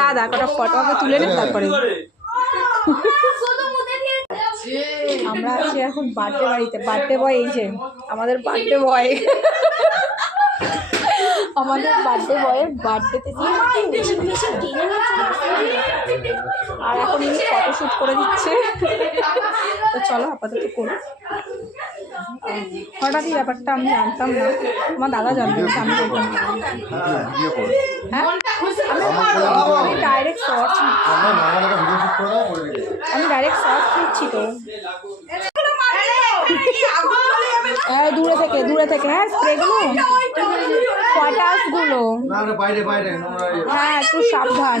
দাদা কটা ফটো আগে তুলে নেন তারপরে। আমরা আছি এখন বার্থডে বাড়িতে। বার্থডে বয় এই যে আমাদের বার্থডে বয়, আমাদের বার্থডে বয়ের বার্থডেতে আর এখন ইনি ফটোশ্যুট করে দিচ্ছে। তো চলো আপাতত করি। হঠাৎই ব্যাপারটা আমি জানতাম না, আমার দাদা জানতেন, আমি বলতাম না। হ্যাঁ আমি ডাইরেক্ট শর্টস নিচ্ছি তো। হ্যাঁ দূরে থেকে হ্যাঁ স্প্রেগুলো পটাশগুলো হ্যাঁ একটু সাবধান।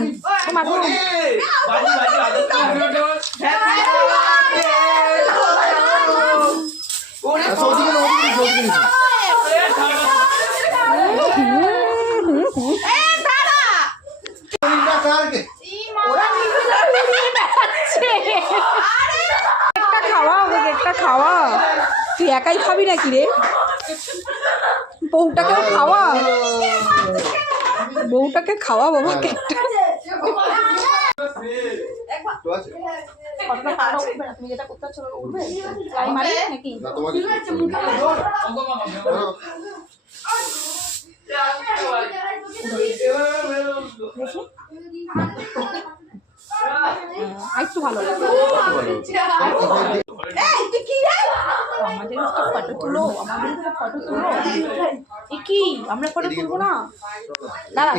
একটা খাওয়া, তুই একাই খাবি নাকি রে? বউটাকেও খাওয়া, বউটাকে খাওয়া বাবা কেকটা। তুমি যেটা করতে চাচ্ছ উঠবে নাকি? একটু ভালো আমাদের ফটো তুলো, আমাদের ফটো তুলো। কি আমরা ফটো তুলবো না দাদা?